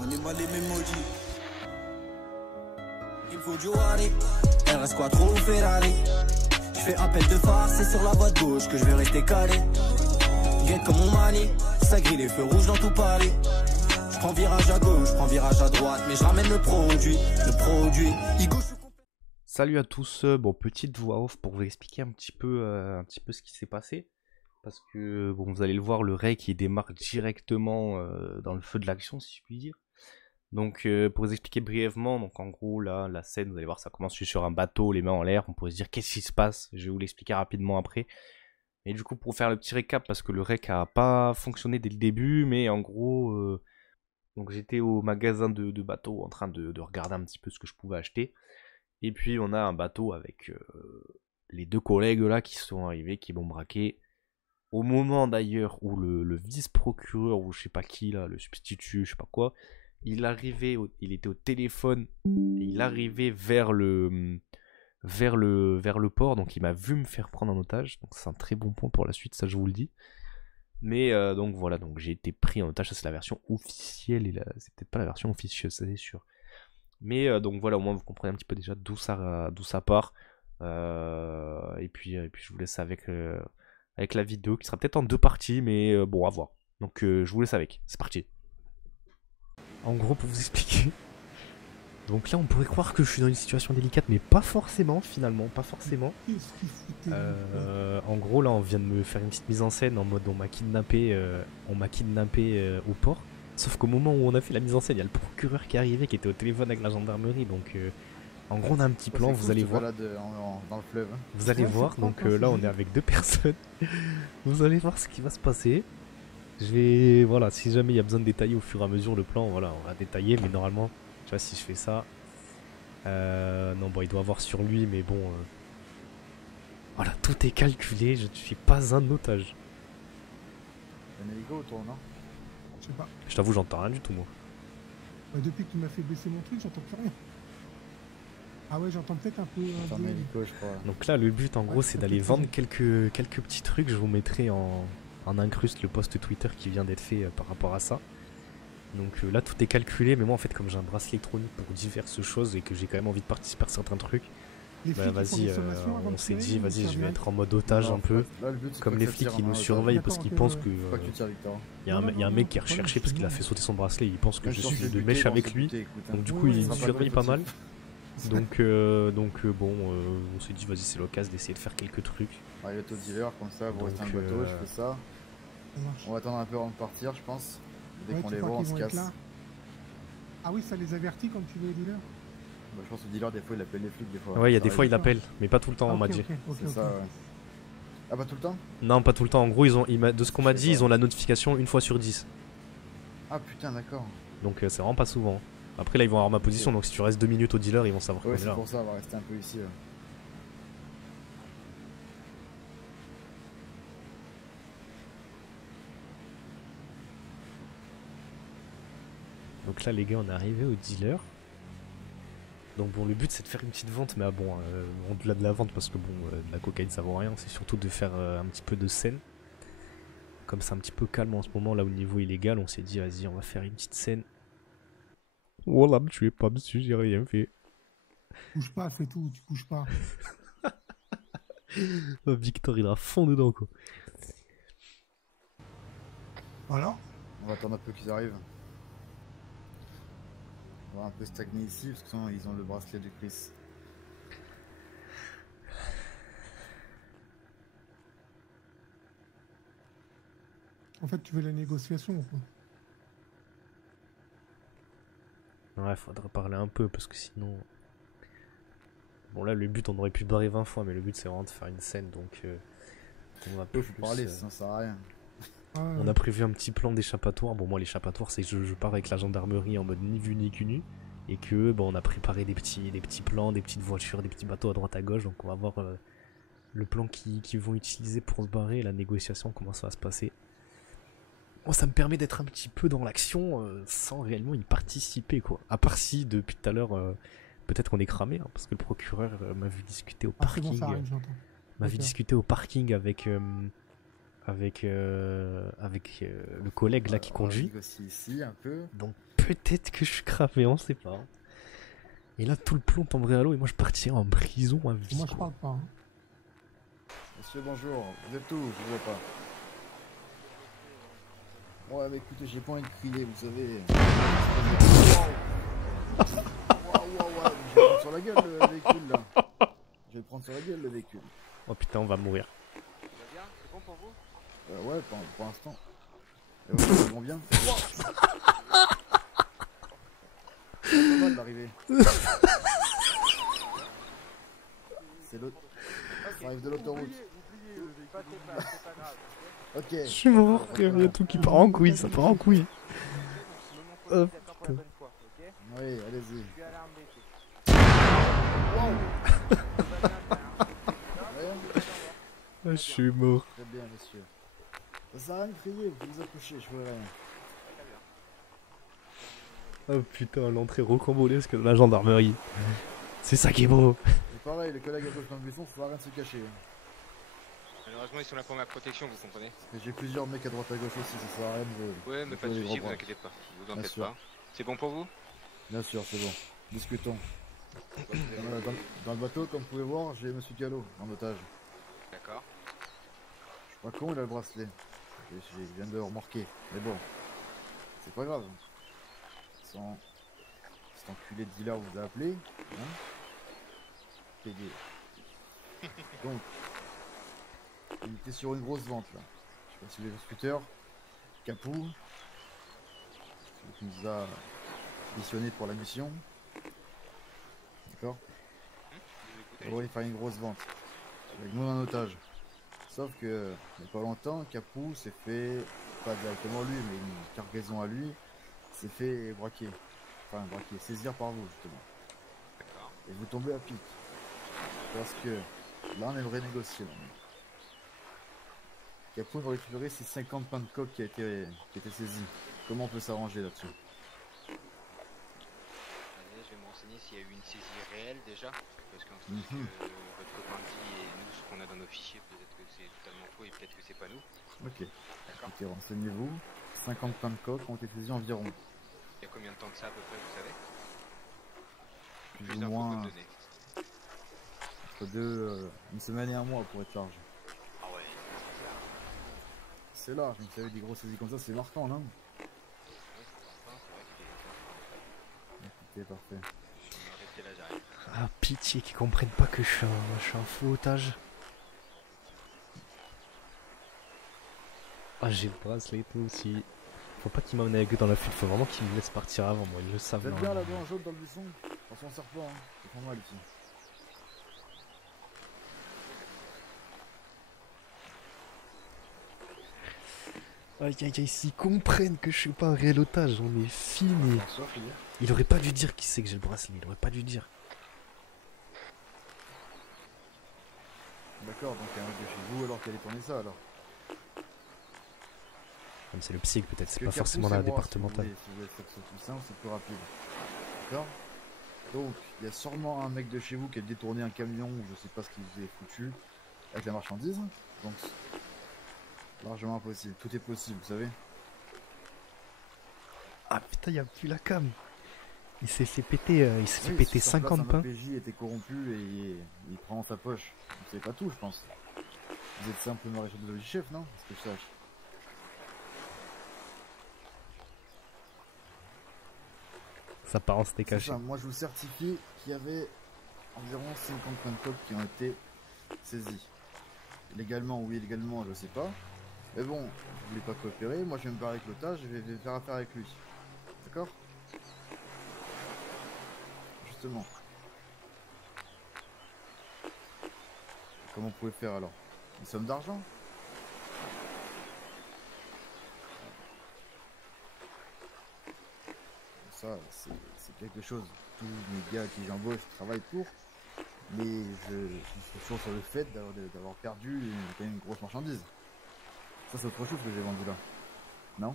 On est mal aimé maudit. Il me faut du Wally, RS Quattro ou Ferrari. Je fais appel de phare, c'est sur la voie de gauche que je vais rester calé. Guette comme mon Mali, ça grille les feux rouges dans tout Paris. Je prends virage à gauche, je prends virage à droite, mais je ramène le produit, Salut à tous, bon petite voix off pour vous expliquer un petit peu ce qui s'est passé. Parce que bon, vous allez le voir, le Ray qui démarre directement dans le feu de l'action, si je puis dire. Donc pour vous expliquer brièvement, donc en gros là, la scène, vous allez voir, ça commence sur un bateau, les mains en l'air. On pourrait se dire qu'est-ce qui se passe, je vais vous l'expliquer rapidement après. Et du coup pour faire le petit récap, parce que le rec a pas fonctionné dès le début, mais en gros, donc j'étais au magasin de bateaux en train de regarder un petit peu ce que je pouvais acheter. Et puis on a un bateau avec les deux collègues là qui sont arrivés, qui m'ont braqué. Au moment d'ailleurs où le vice-procureur ou je sais pas qui là, le substitut, je sais pas quoi, il était au téléphone et il arrivait vers le port, donc il m'a vu me faire prendre en otage, donc c'est un très bon point pour la suite, ça je vous le dis. Mais donc voilà, donc j'ai été pris en otage, ça c'est la version officielle et c'est peut-être pas la version officieuse, ça c'est sûr. Mais donc voilà, au moins vous comprenez un petit peu déjà d'où ça part. Et puis je vous laisse avec la vidéo qui sera peut-être en deux parties, mais bon, à voir. Donc je vous laisse avec, c'est parti. En gros, pour vous expliquer, donc là on pourrait croire que je suis dans une situation délicate, mais pas forcément finalement, pas forcément. En gros là on vient de me faire une petite mise en scène en mode on m'a kidnappé au port. Sauf qu'au moment où on a fait la mise en scène, il y a le procureur qui est arrivé, qui était au téléphone avec la gendarmerie, donc en gros on a un petit plan, vous allez voir. Dans le fleuve. Vous allez voir, donc là on est avec deux personnes. Vous allez voir ce qui va se passer. Voilà, si jamais il y a besoin de détailler au fur et à mesure le plan, voilà, on va détailler, mais normalement, tu vois, si je fais ça, non bon, il doit avoir sur lui, mais bon, voilà, tout est calculé, je ne suis pas un otage. Un hélico autour, non? Je sais pas. Je t'avoue, j'entends rien du tout, moi. Bah, depuis que tu m'as fait baisser mon truc, j'entends plus rien. Ah ouais, j'entends peut-être un peu. Un hélico, je crois. Donc là, le but, en gros, c'est d'aller vendre quelques petits trucs. Je vous mettrai en incruste le post Twitter qui vient d'être fait par rapport à ça. Donc là, tout est calculé, mais moi, en fait, comme j'ai un bracelet électronique pour diverses choses et que j'ai quand même envie de participer à certains trucs, bah vas-y, on s'est dit, vas-y, je vais être en mode otage un peu. Là, le but, Comme les flics qui nous surveillent parce qu'ils pensent que. Pas que tu tires, Victor. Il y a un mec qui est recherché parce qu'il a fait sauter son bracelet. Il pense que je suis de mèche avec lui. Donc du coup, il nous surveille pas mal. Donc bon, on s'est dit, vas-y, c'est l'occasion d'essayer de faire quelques trucs. Ouais, le taux dealer, comme ça, vous restez un bateau, je fais ça. On va attendre un peu avant de partir, je pense. Dès qu'on les voit, on se casse. Ah oui, ça les avertit quand tu veux les dealers? Bah, je pense que le dealer, des fois, il appelle les flics, des fois. Ouais, il y a des fois, il appelle, mais pas tout le temps, on m'a dit. C'est ça, ouais. Ah, pas tout le temps? Non, pas tout le temps. En gros, de ce qu'on m'a dit, ils ont la notification une fois sur 10. Ah putain, d'accord. Donc c'est vraiment pas souvent. Après, là, ils vont avoir ma position, donc si tu restes 2 minutes au dealer, ils vont savoir ouais, qu'on est là. C'est pour ça, on va rester un peu ici. Donc là, les gars, on est arrivé au dealer. Donc bon, le but c'est de faire une petite vente, mais bon, au-delà de la vente, parce que bon, de la cocaïne ça vaut rien, c'est surtout de faire un petit peu de scène. Comme c'est un petit peu calme en ce moment, là au niveau illégal, on s'est dit, vas-y, on va faire une petite scène. Voilà, me tuez pas, monsieur, j'ai rien fait. Bouge pas, fais tout, tu bouges pas. Victor, il est à fond dedans, quoi. Voilà. On va attendre un peu qu'ils arrivent. On va un peu stagner ici parce que sinon ils ont le bracelet de Chris. En fait, tu veux la négociation ou quoi? Ouais, faudrait parler un peu parce que sinon. Bon, là, le but, on aurait pu barrer 20 fois, mais le but c'est vraiment de faire une scène donc. On va plus parler, sinon ça sert à rien. On a prévu un petit plan d'échappatoire. Bon, moi, l'échappatoire, c'est que je pars avec la gendarmerie en mode ni vu ni connu. Et que, bon, on a préparé des petits plans, des petites voitures, des petits bateaux à droite à gauche. Donc, on va voir le plan qu'ils vont utiliser pour se barrer et la négociation, comment ça va se passer. Bon, ça me permet d'être un petit peu dans l'action sans réellement y participer, quoi. À part si, depuis tout à l'heure, peut-être qu'on est cramé, hein, parce que le procureur m'a vu discuter au parking. Bon, m'a vu discuter au parking avec le collègue là qui conduit. Ici un peu. Donc Peut-être que je suis cramé, on sait pas. Et là, tout le plomb tomberait à l'eau et moi je partirais en prison à vie. Moi, je parle pas. Hein. Monsieur, bonjour. Vous êtes où? Je vous vois pas. Ouais, mais écoutez, j'ai pas envie de crier, vous savez. Waouh. Je vais prendre sur la gueule le véhicule là. Je vais le prendre sur la gueule le véhicule. Oh putain, on va mourir. C'est bon pour vous? Ouais, pour l'instant. Ils vont bien. C'est pas mal d'arriver. C'est l'autre. Ça arrive de l'autoroute. Ok. Je suis mort, frère, il y a tout qui part en couille, ça part en couille. Oh putain. Oui, allez-y. Je suis mort. Très bien, monsieur. Ça sert à rien de crier, vous vous accouchez, je ferai rien. Oh putain, l'entrée rocambolesque de la gendarmerie. C'est ça qui est beau. Et pareil, les collègues à gauche dans le buisson, ça sert à rien de se cacher. Malheureusement, ils sont là pour ma protection, vous comprenez? Et j'ai plusieurs mecs à droite à gauche aussi, ça sert à rien de... Ouais, mais pas de soucis, vous inquiétez pas. Vous en faites pas. C'est bon pour vous? Bien sûr, c'est bon. Discutons. Dans le bateau, comme vous pouvez voir, j'ai Monsieur Gallo en otage. D'accord. Je suis pas con, il a le bracelet. Je viens de le remorquer. Mais bon, c'est pas grave. Cet enculé de dealer vous a appelé. Hein, PD. Donc, il était sur une grosse vente là. Je sais pas si vous avez le scooter. Capou. Qui nous a missionné pour la mission. D'accord. On va aller faire une grosse vente. Avec nous en otage. Sauf que, il n'y a pas longtemps, Capou s'est fait, pas directement lui, mais une cargaison à lui, s'est fait braquer. Enfin, braquer, saisir par vous, justement. D'accord. Et vous tombez à pic. Parce que, là, on aimerait négocier. Là. Capou va récupérer ces 50 pains de coke qui a été saisi. Comment on peut s'arranger là-dessus? Allez, je vais me renseigner s'il y a eu une saisie réelle déjà. Parce qu'en ce que votre copain dit et nous, ce qu'on a dans nos fichiers, peut-être que c'est totalement faux et peut-être que c'est pas nous. Ok. D'accord. Écoutez, renseignez-vous. 50 pains de coke ont été saisis environ. Il y a combien de temps de ça à peu près, vous savez? Plus ou moins d'infos que me donner. entre une semaine et un mois pour être large. Ah ouais, C'est large, mais vous savez, des grosses saisies comme ça, c'est marquant, non? c'est vrai qu'il est... Écoutez, parfait. Restez là, j'arrive. Ah, pitié qu'ils comprennent pas que je suis un faux otage. Ah, j'ai le bracelet et tout aussi. Faut pas qu'ils m'emmènent avec eux dans la fuite, faut vraiment qu'ils me laissent partir avant, moi, ils le savent. Vous êtes là. bien là-bas en jaune dans le buisson? On s'en sert pas, hein. C'est pas mal ici. Aïe aïe aïe, s'ils comprennent que je suis pas un réel otage, on est fini. Bonsoir, Philippe. Il aurait pas dû dire qui c'est que j'ai le bracelet, il aurait pas dû dire. D'accord, donc il y a un mec de chez vous alors qu'elle est tournée ça alors. Comme c'est le psych peut-être, c'est Que pas Capou, forcément c'est la moi, départementale. Si vous voulez faire ça plus simple, c'est plus rapide. D'accord? Donc, il y a sûrement un mec de chez vous qui a détourné un camion ou je sais pas ce qu'il vous est foutu avec la marchandise. Donc, largement impossible. Tout est possible, vous savez. Ah putain, y a plus la cam. Il s'est fait péter, Oui, 50 pains. Un OPJ était corrompu et il prend dans sa poche. Vous savez pas tout, je pense. Vous êtes simple maréchal de logis chef, non? Est-ce que je sache? Sa parent s'était C'est caché. ça, moi je vous certifie qu'il y avait environ 50 points de coke qui ont été saisis. Légalement ou illégalement, je sais pas. Mais bon, vous voulez pas coopérer, moi je vais me barrer avec l'otage, je vais faire affaire avec lui. D'accord? Justement. Comment vous pouvez faire alors? Une somme d'argent? Ça, c'est quelque chose. Tous les gars qui j'embauche travaillent pour. Mais je suis toujours sur le fait d'avoir perdu quand même une grosse marchandise. Ça, c'est autre chose que j'ai vendu là. Non?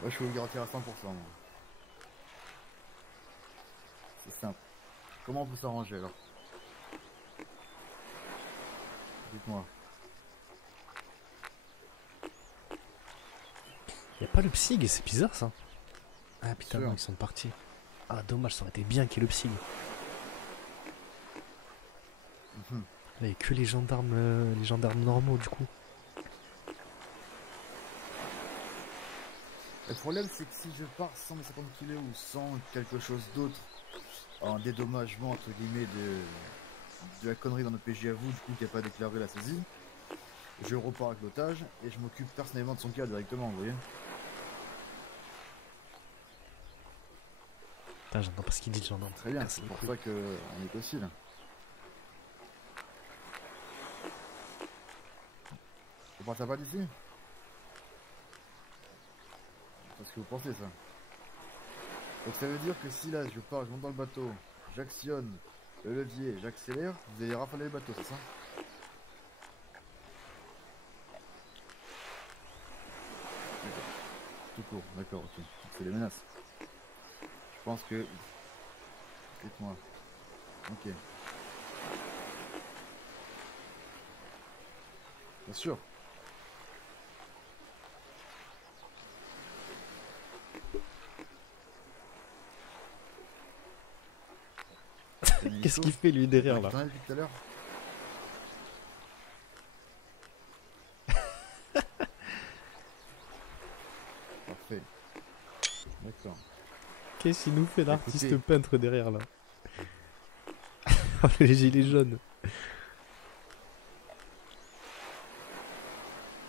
Moi, je peux vous garantir à 100%. Moi. C'est simple. Comment on peut s'arranger alors? Dites-moi. Y'a pas le psyg, c'est bizarre ça. Ah putain, Sûr. non, ils sont partis. Ah, dommage, ça aurait été bien qu'il y ait le psyg. Mhm. Là, y'a que les gendarmes normaux du coup. Le problème, c'est que si je pars sans mes 50 kilos ou sans quelque chose d'autre, en dédommagement entre guillemets de la connerie dans notre PJ à vous, du coup, qui n'a pas déclaré la saisie, je repars avec l'otage et je m'occupe personnellement de son cas directement, vous voyez. Putain, j'entends pas ce qu'il dit le gendarme. Très bien, Casse c'est les pour couilles. ça qu'on négocie là. Vous partez pas d'ici? Parce que vous pensez ça. Donc ça veut dire que si là je pars, je monte dans le bateau, j'actionne le levier, j'accélère, vous allez rafaler le bateau, c'est ça? D'accord. Tout court, d'accord, ok. C'est les menaces. Je pense que... Dites-moi. Ok. Bien sûr. Qu'est-ce qu'il fait lui derrière là? J'en ai depuis tout à l'heure. Parfait. D'accord. Qu'est-ce qu'il nous fait l'artiste Écoutez. peintre derrière là? Oh, les gilets jaunes.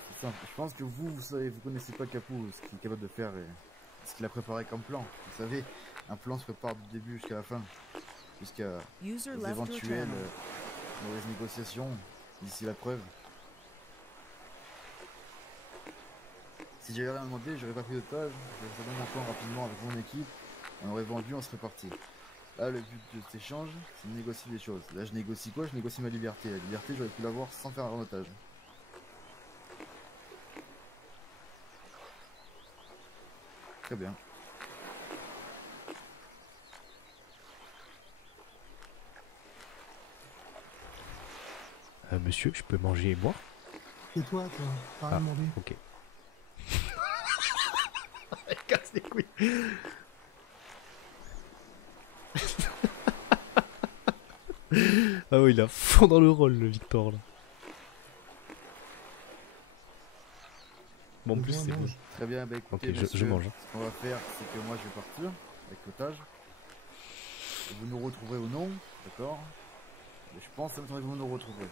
C'est simple. Je pense que vous savez, vous connaissez pas Capou, ce qu'il est capable de faire et ce qu'il a préparé comme plan. Vous savez, un plan se prépare du début jusqu'à la fin. Jusqu'à User les left your éventuelles channel. mauvaises négociations d'ici la preuve. Si j'avais rien demandé, j'aurais pas pris d'otage, j'aurais fait mon plan rapidement avec mon équipe, on aurait vendu, on serait parti. Là, le but de cet échange, c'est de négocier des choses. Là, je négocie quoi? Je négocie ma liberté. La liberté, j'aurais pu l'avoir sans faire un otage. Très bien. Monsieur, je peux manger et boire? Et toi, t'as rien Ah. demandé. Ok. Casse les couilles. Ah oui, il a fond dans le rôle, le Victor là. Bon, en Je plus, vois, c'est mange. Très bien, bah écoutez, Ok, je messieurs, mange. ce qu'on va faire, c'est que moi je vais partir avec l'otage. Vous nous retrouverez ou non, d'accord? Mais je pense que vous nous retrouverez.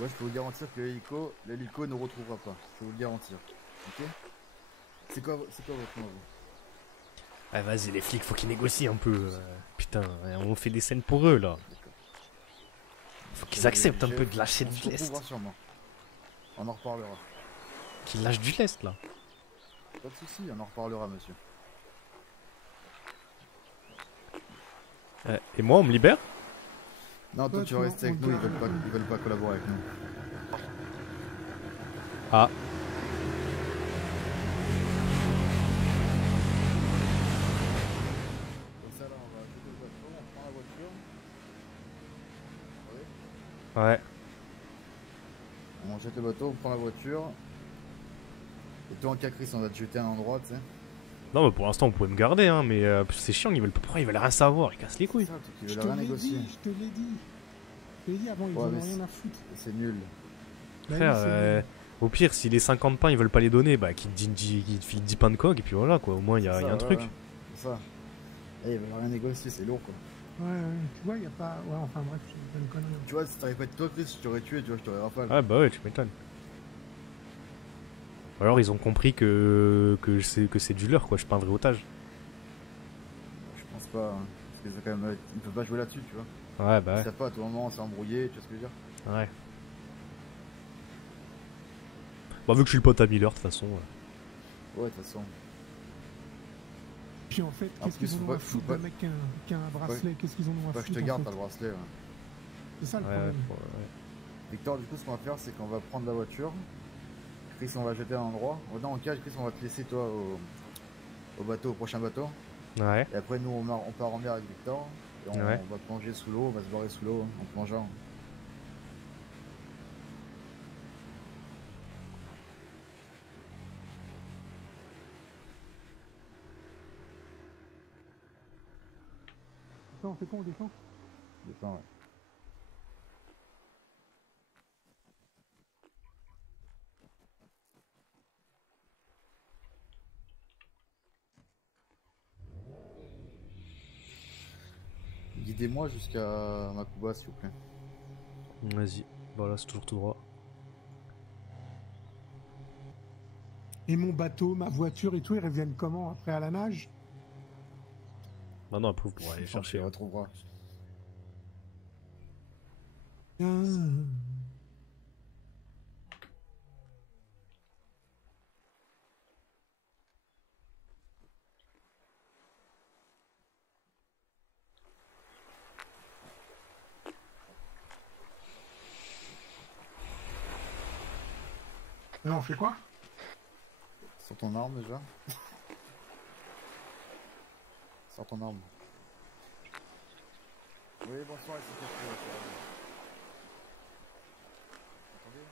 Ouais, je peux vous garantir que l'hélico ne retrouvera pas. Je peux vous le garantir. Ok? C'est quoi votre nom, vous? Ah, vas-y, les flics, faut qu'ils négocient un peu. Putain, on fait des scènes pour eux là. D'accord. Faut qu'ils acceptent un peu de lâcher On se du lest. retrouvera sûrement. On en reparlera. Qu'ils lâchent du lest là. Pas de soucis, on en reparlera, monsieur. Et moi, on me libère? Non, toi Ouais, tu vas tu rester avec on nous, ils garde- veulent pas collaborer avec nous. Ah. Comme ça là, on va jeter le bateau, on prend la voiture. Ouais. On jette le bateau, on prend la voiture. Et toi en cas Chris, on va te jeter à un endroit, tu sais. Non, mais pour l'instant, on pouvait me garder, hein, mais c'est chiant, pourquoi ils veulent rien savoir, ils cassent les couilles. C'est ça, tu Je veux te rien l'ai négocier. dit, je te l'ai dit. Je te l'ai dit avant, ils Ouais, en mais ont rien à foutre. C'est nul. Bah Frère, oui, c'est nul. au pire, si les 50 pains ils veulent pas les donner, bah qu'ils te filent 10 pains de coque, et puis voilà quoi, au moins il y a C'est ça, un ouais, truc. ouais. C'est ça. Eh, ils veulent rien négocier, c'est lourd quoi. Ouais, tu vois, y a pas. Ouais, enfin bref, je fais une connerie. Tu vois, si t'avais pas été toi Chris, je t'aurais tué, tu vois, je t'aurais rafale. Ah bah ouais, tu m'étonnes. Alors ils ont compris que c'est du leurre quoi, je suis pas un vrai otage. Je pense pas, hein. Parce que ça, quand même, ils peuvent pas jouer là-dessus, tu vois. Ouais, bah Ils ouais. savent pas, à tout moment on s'est embrouillé, tu vois ce que je veux dire. Ouais. Bah vu que je suis le pote à Miller, de toute façon. Ouais, de toute façon. Puis en fait, En qu'est-ce plus, qu'ils en faut ont pas- à faut foutre pas- d'un mec qui a un bracelet? Qu'est-ce qu'ils en ont à Faut pas que foutre? je te en garde, fait t'as le bracelet. Ouais. C'est ça le Ouais, problème. ouais. Victor, du coup, ce qu'on va faire, c'est qu'on va prendre la voiture. Chris, on va jeter à un endroit. Oh, non, en cas, Chris, on va te laisser, toi, au bateau, au prochain bateau. Ouais. Et après, nous, on part en mer avec Victor. Et on Ouais. va plonger sous l'eau, on va se barrer sous l'eau en plongeant. Attends, on fait quoi, on descend? Descends, ouais. Guidez-moi jusqu'à Makuba, s'il vous plaît. Vas-y. Voilà, c'est toujours tout droit. Et mon bateau, ma voiture et tout, ils reviennent comment après à la nage? Bah non, après vous pourrez aller chercher. On Hein. retrouvera. Tiens. Alors, on fait quoi? Sors ton arme déjà. Sors ton arme. Oui, bonsoir, ici Capri. Attendez.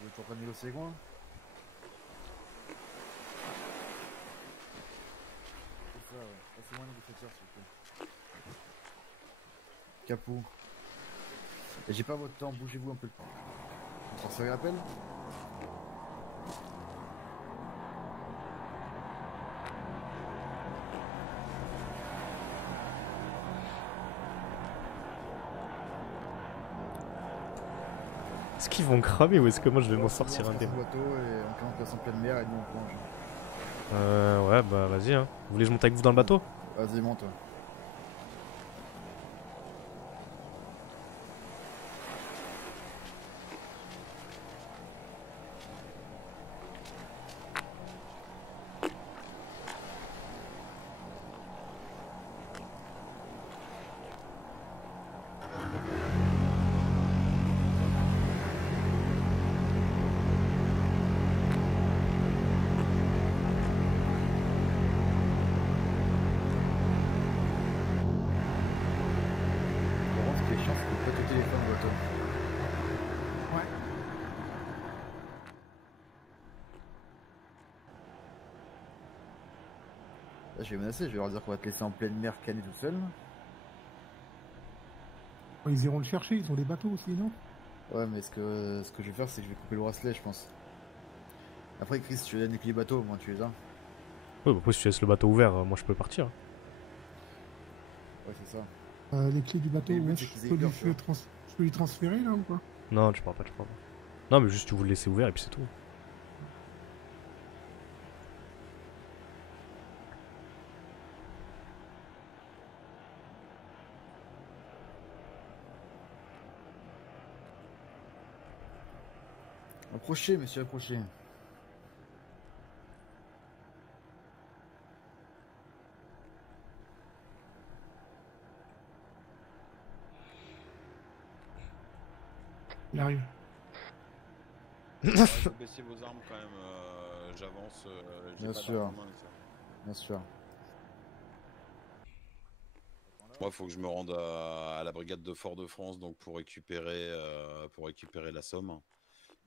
Vous êtes en train de négocier quoi? C'est ça, ouais. Passez-moi un négociateur, s'il vous plaît. Capou. Et j'ai pas votre temps, bougez-vous un peu. Vous transférez l'appel? Est-ce qu'ils vont cramer ou est-ce que moi je vais m'en Ouais, sortir on se passe indemne? au bateau et on commence passe en pleine mer et nous on plonge. Ouais, bah vas-y. Hein. Vous voulez que je monte avec vous dans le bateau? Vas-y, monte. Par contre, ce qui est chiant, c'est de pas te téléphone au bateau. Ouais. Là, je vais menacer, je vais leur dire qu'on va te laisser en pleine mer canner tout seul. Ils iront le chercher, ils ont des bateaux aussi, non? Ouais, mais ce que je vais faire, c'est que je vais couper le bracelet, je pense. Après, Chris, tu donnes les clés bateau, moi tu les as. Ouais, bah après si tu laisses le bateau ouvert, moi je peux partir. Ouais, c'est ça. Les clés du bateau, Et le but, ouais, c'est je qu'ils aient peux, peur, lui, tu vois. je peux lui transférer là ou pas? Non, tu pars pas, tu pars pas. Non, mais juste tu vous le laissez ouvert et puis c'est tout. Approchez, monsieur, approchez. Il arrive. Ouais, faut baisser vos armes quand même, j'avance, j'ai Bien pas sûr. d'armes en main, les gars. Bien sûr. Moi, faut que je me rende à la brigade de Fort-de-France donc pour récupérer la somme.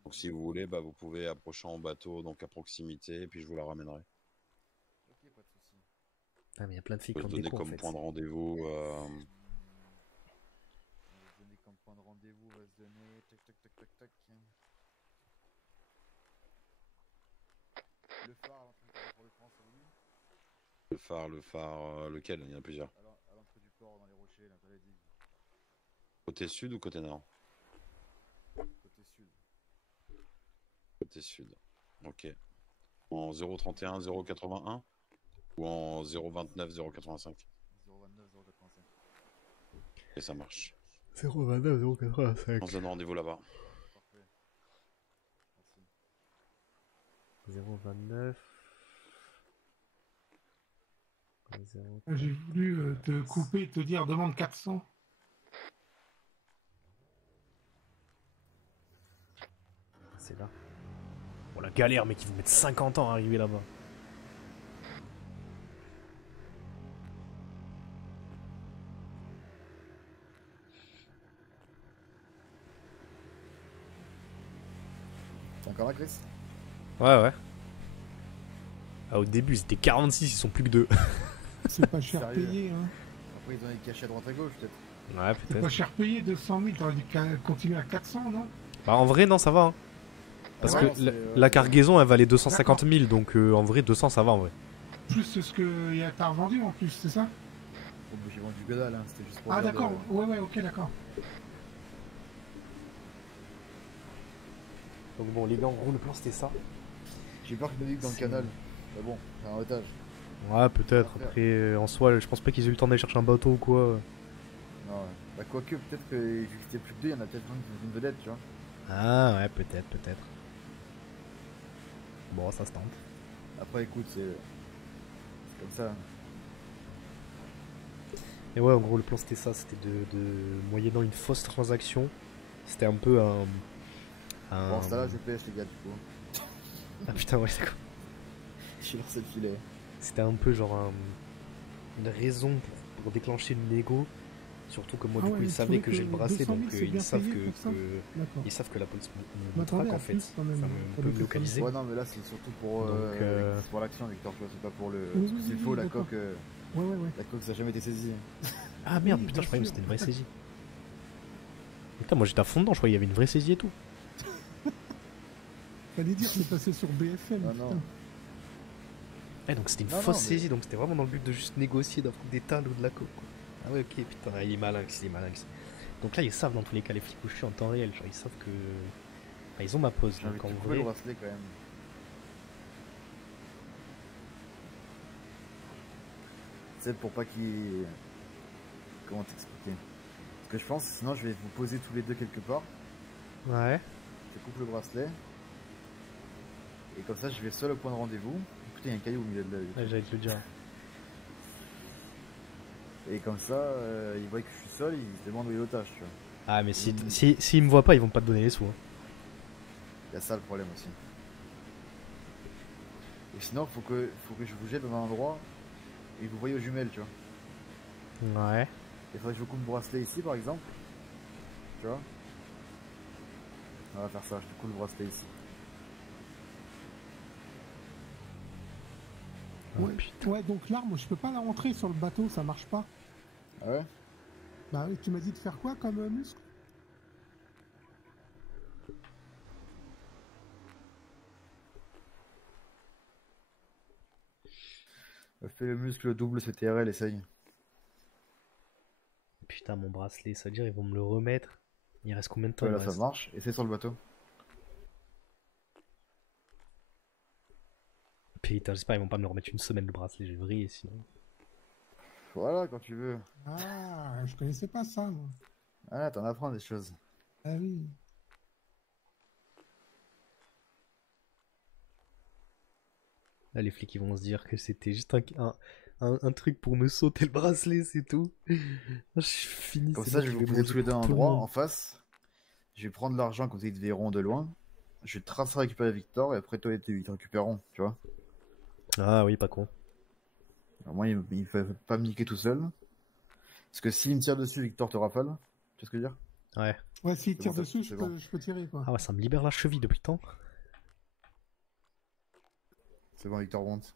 Donc si vous voulez, bah, vous pouvez approcher en bateau donc à proximité et puis je vous la ramènerai. Ok, pas de soucis. Ah, mais il y a plein de filles Je qui peux ont te des donner coups en comme fait. point de rendez-vous. On va se donner comme point de rendez-vous, on va se donner. Tac, tac, tac, tac, tac. Le phare à l'entrée du port de France, ça vous dit? Le phare, lequel? Il y en a plusieurs. À l'entrée du port, dans les rochers, là, t'avais dit. Côté sud ou côté nord? Côté sud. Côté sud. Ok. En 031 081 ou en 029 085? 029, 085. Et ça marche. 029, 085. On se donne rendez-vous là-bas. Parfait. Merci. 029. 0... J'ai voulu te couper et te dire demande 400. C'est là. Oh la galère, mec, ils vont mettre 50 ans à arriver là-bas. encore là, Chris? Ouais. Ah, au début, c'était 46, ils sont plus que 2. C'est pas cher Sérieux? payé, hein. Après, ils ont été cachés à droite à gauche, peut-être. Ouais, C'est pas peut-être. cher payé, 200 000, t'aurais dû continuer à 400, non? Bah, en vrai, non, ça va. Hein. Parce Ah que ouais, c'est- la cargaison, elle valait 250 000, donc en vrai, 200, ça va en vrai. Plus ce que t'as revendu en plus, c'est ça? Oh, mais j'ai vendu que dalle, hein. C'était juste pour Ah dire d'accord, de- ouais, ok, d'accord. Donc bon, les gars, en gros, le plan, c'était ça. J'ai peur qu'ils me disent dans le C'est- canal. Mais bon, c'est un otage. Ouais, peut-être. Après, en soi, je pense pas qu'ils aient eu le temps d'aller chercher un bateau ou quoi. Non, ouais. Bah, quoique, peut-être que vu que c'était plus que deux, il y en a peut-être un qui est une vedette, tu vois. Ah, ouais, peut-être. Bon, ça se tente. Après, écoute, c'est comme ça. Et ouais, en gros, le plan, c'était ça. C'était de moyennant une fausse transaction. C'était un peu un... Bon, ça là, je pêche, les gars, du coup. Ah putain, ouais, d'accord. J'ai lancé le filet. C'était un peu genre une raison pour déclencher une négo. Surtout que moi, Ah du coup, ouais, ils c'est savaient vrai que j'ai le que bracelet, 200 000, donc c'est bien ils savent payé que, pour ça. D'accord. ils savent que la police me M'attendais traque à en fait. plus, Ça quand même, me pour peut le me localiser. Ouais, non, mais là, c'est surtout pour, Donc, c'est pour l'action, Victor, tu vois, c'est pas pour le. Oui, Parce que oui, c'est oui, faux, la d'accord. coque. Ouais. La coque, ça a jamais été saisi. Ah merde, Oui, putain, bien je croyais que sûr. c'était une vraie saisie. Putain, moi j'étais à fond dedans, je croyais qu'il y avait une vraie saisie et tout. Fallait dire, c'est passé sur BFM. Ah, non. putain. Ouais, donc c'était une Non, fausse non, mais- saisie, donc c'était vraiment dans le but de juste négocier, d'avoir des tales ou de la coke. Quoi. Ah ouais, ok, putain, il est malin, Donc là, ils savent dans tous les cas, les flics où je suis en temps réel, genre ils savent que. Enfin, ils ont ma pause, J'ai envie donc de en te couper le vrai. bracelet quand même. C'est pour pas qu'il. Comment t'expliquer? Parce que je pense, sinon je vais vous poser tous les deux quelque part. Ouais. Je coupe le bracelet. Et comme ça, je vais seul au point de rendez-vous. Écoutez, il y a un caillou au milieu de la. Ouais, j'allais te le dire. Et comme ça, ils voient que je suis seul, ils se demandent où est l'otage, tu vois. Ah, mais s'ils me voient pas, ils vont pas te donner les sous. Hein. Il y a ça le problème aussi. Et sinon, faut que je vous jette dans un endroit et vous voyez aux jumelles, tu vois. Ouais. Il faudrait que je vous coupe le bracelet ici, par exemple. Tu vois. On va faire ça, je te coupe le bracelet ici. Oh, Ouais, putain. ouais, donc l'arme, je peux pas la rentrer sur le bateau, ça marche pas. Ah ouais? Bah oui, tu m'as dit de faire quoi comme muscle? Fais le muscle double CTRL, essaye. Putain, mon bracelet, ça veut dire ils vont me le remettre. Il reste combien de temps? Ouais, il là me ça reste marche, essaye sur le bateau. Putain, j'espère qu'ils vont pas me le remettre une semaine le bracelet, je vais vriller sinon. Voilà, quand tu veux. Ah, je connaissais pas ça, moi. Ah, t'en apprends des choses. Ah oui. Là, les flics ils vont se dire que c'était juste un truc pour me sauter le bracelet, c'est tout. Je suis fini. Comme c'est ça, bon, je vais vous manger poser tous les deux à un tout le endroit, monde. en face. Je vais prendre l'argent comme ça ils te verront de loin. Je vais tracer à récupérer Victor et après toi ils te récupéreront, tu vois. Ah oui, pas con. Alors moi, il ne fait pas me niquer tout seul. Parce que s'il me tire dessus, Victor te rafale. Tu vois ce que je veux dire? Ouais. Ouais, s'il C'est tire bon, ça, dessus, c'est je peux tirer, quoi. Ah ouais, ça me libère la cheville depuis le temps. C'est bon, Victor monte.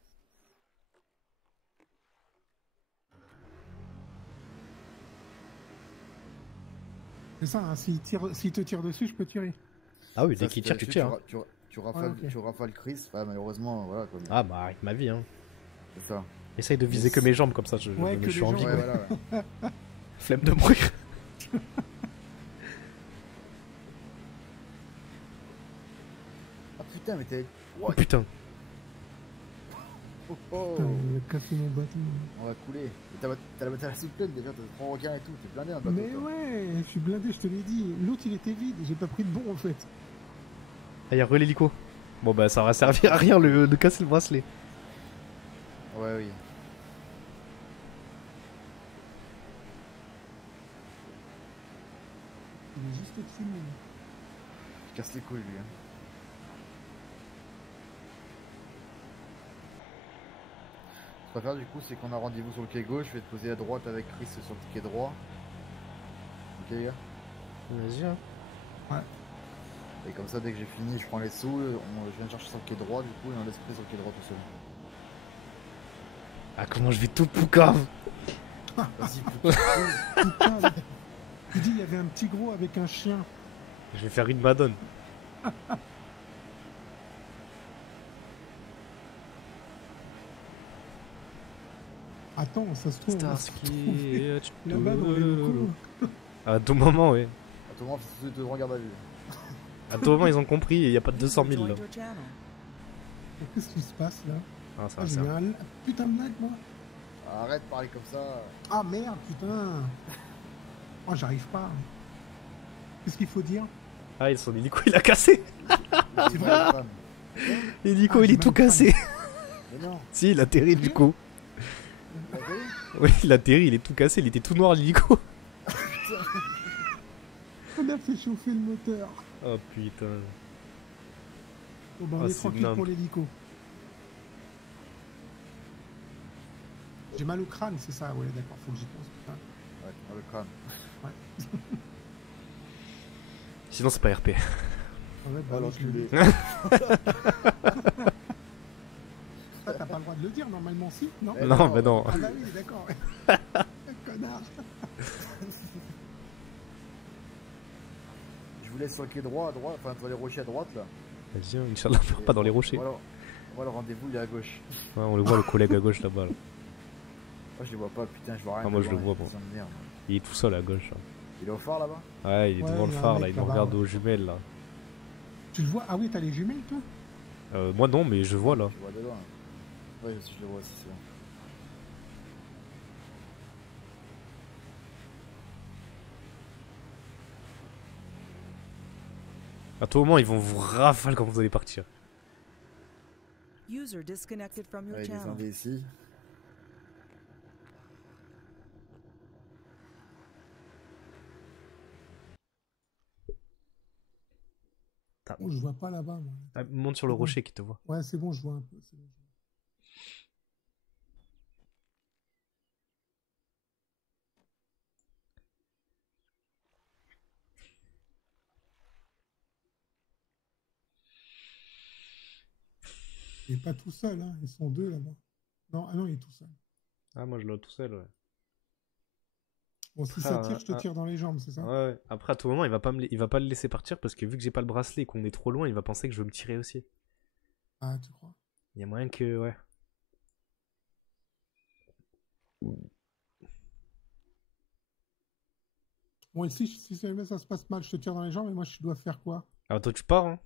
C'est ça, hein, s'il te tire dessus, je peux tirer. Ah oui, Ça, dès qu'il c'est tire, tu là-dessus, tires. Hein. Tu rafales, Ouais, ok. tu rafales Chris. Enfin, malheureusement, voilà quoi. Ah bah, avec ma vie, hein. C'est ça. Essaye de viser que mes jambes comme ça, Ouais, je que suis les en vie. jambes, Ouais, quoi. voilà, ouais. Flemme de mourir. Ah putain, mais t'es. Oh putain. Oh, oh. Putain, il a cassé mon bateau. On va couler. Et t'as la soupe pleine déjà, t'as 3 requins et tout, t'es blindé un bateau. Mais toi. ouais, je suis blindé, je te l'ai dit. L'autre, il était vide, j'ai pas pris de bon, en fait. Ah, y'a l'hélico. Bon bah, ça va servir à rien de casser le bracelet. Ouais, oui. Il est juste au-dessus de nous. Je casse les couilles lui. Hein. Ce qu'on va faire du coup, c'est qu'on a rendez-vous sur le quai gauche. Je vais te poser à droite avec Chris sur le quai droit. Ok, les gars? Vas-y, hein. Et comme ça, dès que j'ai fini, je prends les sous, je viens de chercher sur le quai droit, du coup, et on laisse passer sur le quai droit tout seul. Ah, comment je vais tout poucave. Vas-y, Putain, tu dis, il y avait un petit gros avec un chien. Je vais faire une Madone. Attends, ça se trouve. Starsky. Là-bas dans les locaux. À tout moment, ouais. à tout moment, tu te regardes à vue. À tout moment, ils ont compris, il n'y a pas de 200 000 là. Qu'est-ce qui se passe là? Ah, ça Ah, va, j'ai ça eu va. un putain de lag moi. Arrête de parler comme ça. Ah merde, putain. Oh, j'arrive pas. Qu'est-ce qu'il faut dire? Ah, et son hélico, il a cassé. C'est vrai. L'hélico, Ah, il j'ai est tout même pas- cassé. Mais non. Si, il atterrit du coup. T'as vu? Oui, il atterrit, il est tout cassé, il était tout noir l'hélico. On a fait chauffer le moteur. Oh putain. Bon bah on Ah, est c'est tranquille nimp. pour l'hélico. J'ai mal au crâne, c'est ça, ouais d'accord, faut que j'y pense, putain. Ouais, dans le crâne. Sinon, c'est pas RP. Ah ouais, bah, Ah, oui, je l'enculé. Ah, t'as pas le droit de le dire normalement, si? Non? Eh, Non, bah non. Ah bah oui, d'accord. Connard. Je vous laisse sur le quai droit, à droite, enfin sur les rochers à droite là. Vas-y, hein, Inch'Allah, on part pas dans les rochers. Voilà, voilà le rendez-vous, il est à gauche. Ouais, on le voit, le collègue à gauche là-bas. Là. Moi je les vois pas, putain, je vois rien. Ah, moi, je devant, le vois, ils moi. sont de merde. Il est tout seul à gauche. Là. Il est au phare là-bas? Ouais, il est Ouais, devant il le y a un phare là, mec il nous là-bas, regarde ouais. aux jumelles là. Tu le vois? Ah oui, t'as les jumelles toi? Moi non, mais je vois là. Je vois de loin. Ouais, si je le vois aussi, c'est bon. À tout moment, ils vont vous rafale quand vous allez partir. User disconnected from your Ouais, il est channel. scindé ici. Oh, je vois pas là-bas, moi. Ah, monte sur le C'est bon. rocher qui te voit. Ouais, c'est bon, je vois un peu. C'est bon. Il est pas tout seul, hein. Ils sont deux là-bas. Non, ah non, il est tout seul. Ah, moi je l'ai tout seul, ouais. Bon, si Après, ça tire, je te ah. tire dans les jambes, c'est ça? Ouais, ouais. Après, à tout moment, il va pas le laisser partir parce que vu que j'ai pas le bracelet et qu'on est trop loin, il va penser que je veux me tirer aussi. Ah, tu crois? Il y a moyen que, ouais. Bon, et si jamais ça se passe mal, je te tire dans les jambes, et moi, je dois faire quoi? Alors toi, tu pars, hein.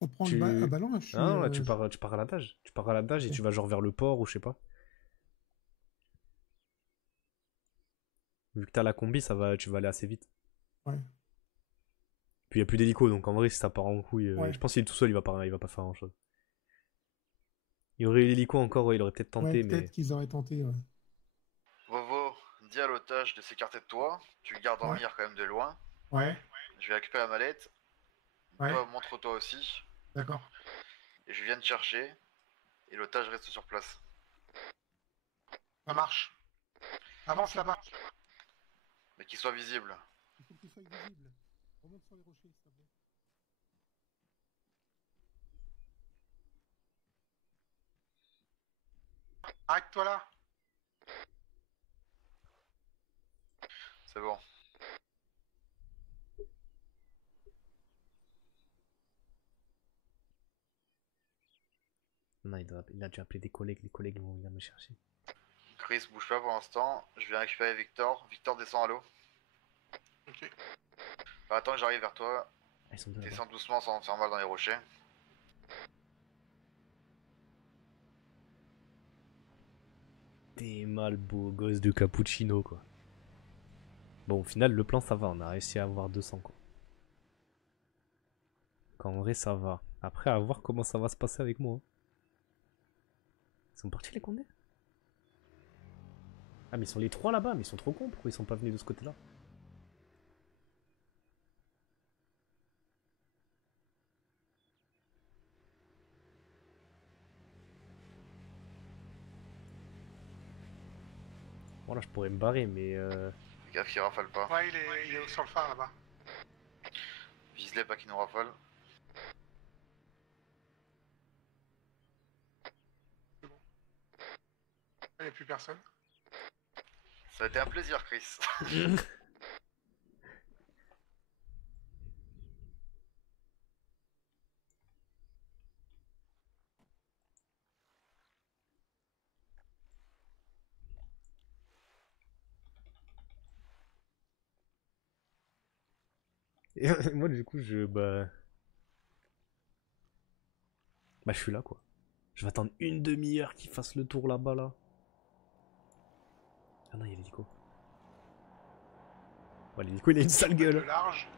Je reprends Tu- le ballon, là, je suis... Ah non, là, tu pars à la nage. Tu pars à la nage et Ok. tu vas genre vers le port ou je sais pas. Vu que t'as la combi, tu vas aller assez vite. Ouais. Puis il y a plus d'hélico, donc en vrai, si ça part en couille, Ouais. je pense qu'il est tout seul, il va pas faire grand chose. Il y aurait eu l'hélico encore, ouais, il aurait peut-être tenté, Ouais, mais. peut-être qu'ils auraient tenté, ouais. Vovo, dis à l'otage de s'écarter de toi. Tu le gardes en Ouais. mire quand même de loin. Ouais, Je vais récupérer la mallette. ouais, Toi, montre-toi aussi. d'accord. Et je viens te chercher. Et l'otage reste sur place. Ça marche. Avance là-bas. Mais qu'il soit visible. Il faut qu'il soit visible. Remonte sur les rochers, s'il te plaît. Arrête-toi là. C'est bon. Non, il a déjà appelé des collègues, les collègues vont venir me chercher. Chris, bouge pas pour l'instant. Je viens récupérer Victor. Victor, descend à l'eau. Ok. Bah, attends que j'arrive vers toi. Ah, ils sont deux là-bas. Descends doucement sans faire mal dans les rochers. T'es mal beau gosse de cappuccino, quoi. Bon, au final, le plan, ça va, on a réussi à avoir 200, quoi. En vrai, ça va. Après, à voir comment ça va se passer avec moi. Ils sont partis, les condés? Ah, mais ils sont les trois là-bas, mais ils sont trop cons, pourquoi ils sont pas venus de ce côté-là? Bon, là, je pourrais me barrer, mais Fais gaffe qu'il rafale pas. Ouais, il est sur le phare là-bas. Vise Vise-les, pas qu'ils nous raffolent. Il n'y a plus personne. Ça a été un plaisir, Chris. Et moi, du coup, bah, je suis là, quoi. Je vais attendre une demi-heure qu'il fasse le tour là-bas, là. Ah non, il y a l'hélico. Ouais, l'hélico, il a une sale gueule. Le large.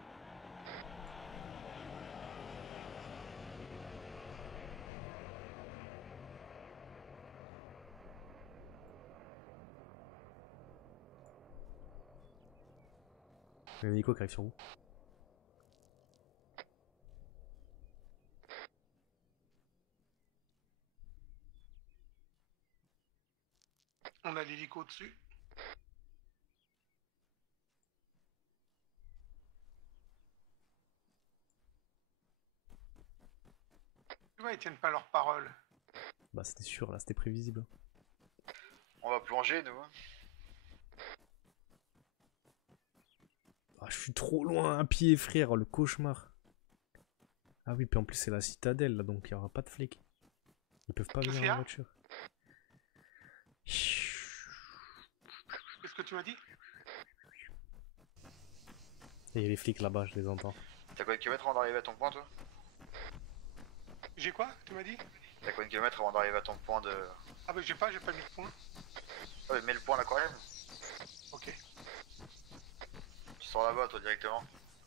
Il y a l'hélico qui arrive sur vous. On a l'hélico dessus. Tu vois, ils tiennent pas leurs paroles. Bah, c'était sûr, là, c'était prévisible. On va plonger, nous. Ah, je suis trop loin à pied, frère, le cauchemar. Ah oui, puis en plus, c'est la citadelle, là, donc il n'y aura pas de flics. Ils peuvent pas Qu'est-ce venir qu'il y en a voiture. Qu'est-ce que tu m'as dit? Il y a les flics là-bas, je les entends. T'as combien de kilomètres avant d'arriver à ton point, toi? J'ai quoi? Tu m'as dit? T'as combien de kilomètres avant d'arriver à ton point de... Ah bah j'ai pas mis de point. Ah, mais mets le point à l'aquarium. Ok. Tu sors là-bas, toi, directement.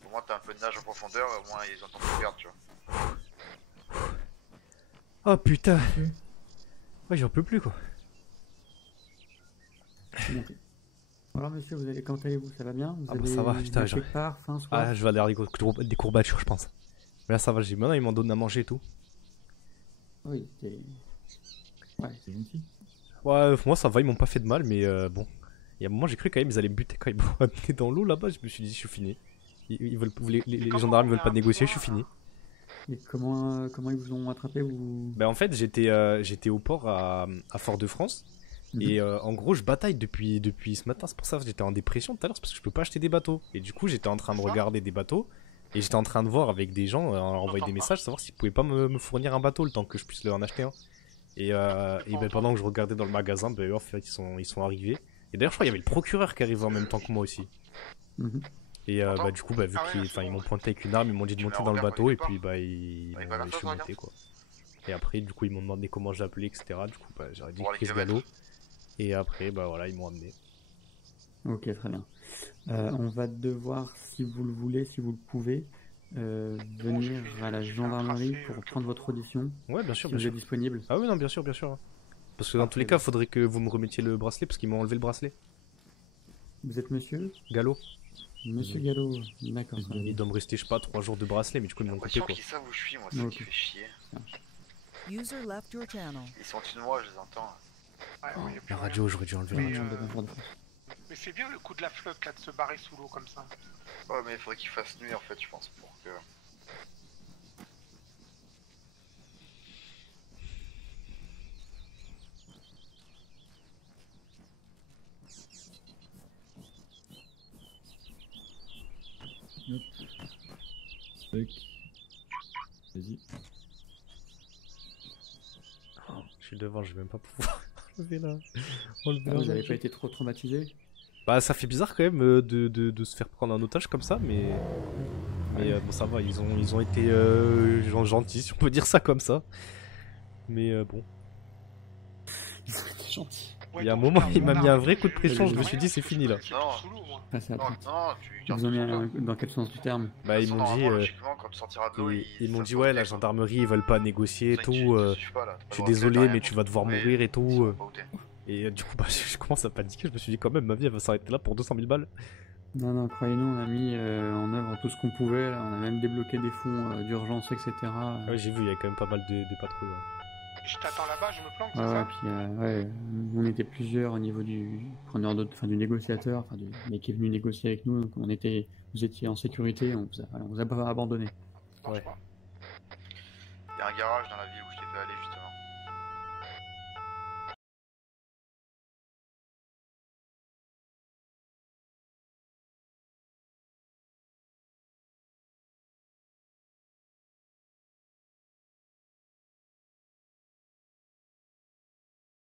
Au moins, t'as un peu de nage en profondeur, au moins, ils entendent te perdre, tu vois. Oh putain. Ouais, j'en peux plus, quoi. Alors monsieur, comment allez-vous? Ça va bien? Vous Ah bah ça va, putain, quelque part, faim, soif? Ah, je vais aller avoir des courbatures, je pense. Mais là, ça va, maintenant, ils m'en donnent à manger et tout. Oui, c'est... Ouais, c'est gentil. Ouais, moi, ça va, ils m'ont pas fait de mal, mais bon. Il y a un moment, j'ai cru quand même, ils allaient me buter quand ils m'ont amené dans l'eau là-bas. Je me suis dit, je suis fini. Ils veulent, les gendarmes veulent pas négocier, je suis fini. Et comment ils vous ont attrapé vous... Bah, en fait, j'étais au port à Fort-de-France. Et en gros, je bataille depuis ce matin. C'est pour ça que j'étais en dépression tout à l'heure. C'est parce que je peux pas acheter des bateaux. Et du coup, j'étais en train de regarder des bateaux. Et j'étais en train de voir avec des gens, leur envoyer des messages, savoir s'ils pouvaient pas me fournir un bateau le temps que je puisse leur en acheter un. Et ben, pendant que je regardais dans le magasin, ben, en fait, ils sont arrivés. Et d'ailleurs, je crois qu'il y avait le procureur qui arrivait en même temps que moi aussi. Et bah, du coup, bah, vu qu'ils m'ont pointé avec une arme, ils m'ont dit de monter dans le bateau. Et puis, bah, je suis monté, quoi. Et après, du coup, ils m'ont demandé comment j'appelais, etc. Du coup, bah, j'aurais dit Chris Gallo. Et après, bah voilà, ils m'ont amené. Ok, très bien. On va devoir, si vous le voulez, si vous le pouvez, venir à la gendarmerie pour prendre votre audition. Ouais, bien sûr, si bien vous sûr. êtes disponible. Ah oui, non, bien sûr, bien sûr. Parce que dans tous les cas, il faudrait que vous me remettiez le bracelet parce qu'ils m'ont enlevé le bracelet. Vous êtes monsieur Gallo. Monsieur Gallo, d'accord. Il doit me rester, je sais pas, 3 jours de bracelet, mais du coup, ils m'ont coupé, quoi. Qu'ils savent où je suis, moi, c'est ça qui fait chier. User left your channel. Ils sont au-dessus de moi, je les entends. La radio, j'aurais dû enlever la radio. Mais c'est bien le coup de la flotte là de se barrer sous l'eau comme ça. Ouais, mais il faudrait qu'il fasse nuit en fait, je pense, pour que. Hop. Tac. Vas-y. Oh, je suis devant, je vais même pas pouvoir enlever la. Vous avez pas été trop traumatisé? Bah, ça fait bizarre quand même de se faire prendre un otage comme ça, mais bon, ça va, ils ont été gentils, si on peut dire ça comme ça. Mais bon. Ils ont été gentils. Il y a un moment, il m'a mis un vrai coup de pression, je me suis dit c'est fini là. Ils vous ont mis dans quel sens du terme? Bah, ils m'ont dit. Ils m'ont dit, ouais, la gendarmerie, ils veulent pas négocier et tout. Je suis désolé, mais tu vas devoir mourir et tout. Et du coup, bah, je commence à paniquer. Je me suis dit, quand même, ma vie elle va s'arrêter là pour 200 000 balles. Non, non, croyez-nous, on a mis en œuvre tout ce qu'on pouvait. Là. On a même débloqué des fonds d'urgence, etc. Ouais, j'ai vu, il y avait quand même pas mal de patrouilles. Ouais. Je t'attends là-bas, je me planque, c'est Ouais, ça? puis on était plusieurs au niveau du preneur enfin du négociateur, enfin du mec qui est venu négocier avec nous, donc vous étiez en sécurité, on vous a pas abandonné. Ouais. Il y a un garage dans la ville où je t'ai fait aller justement.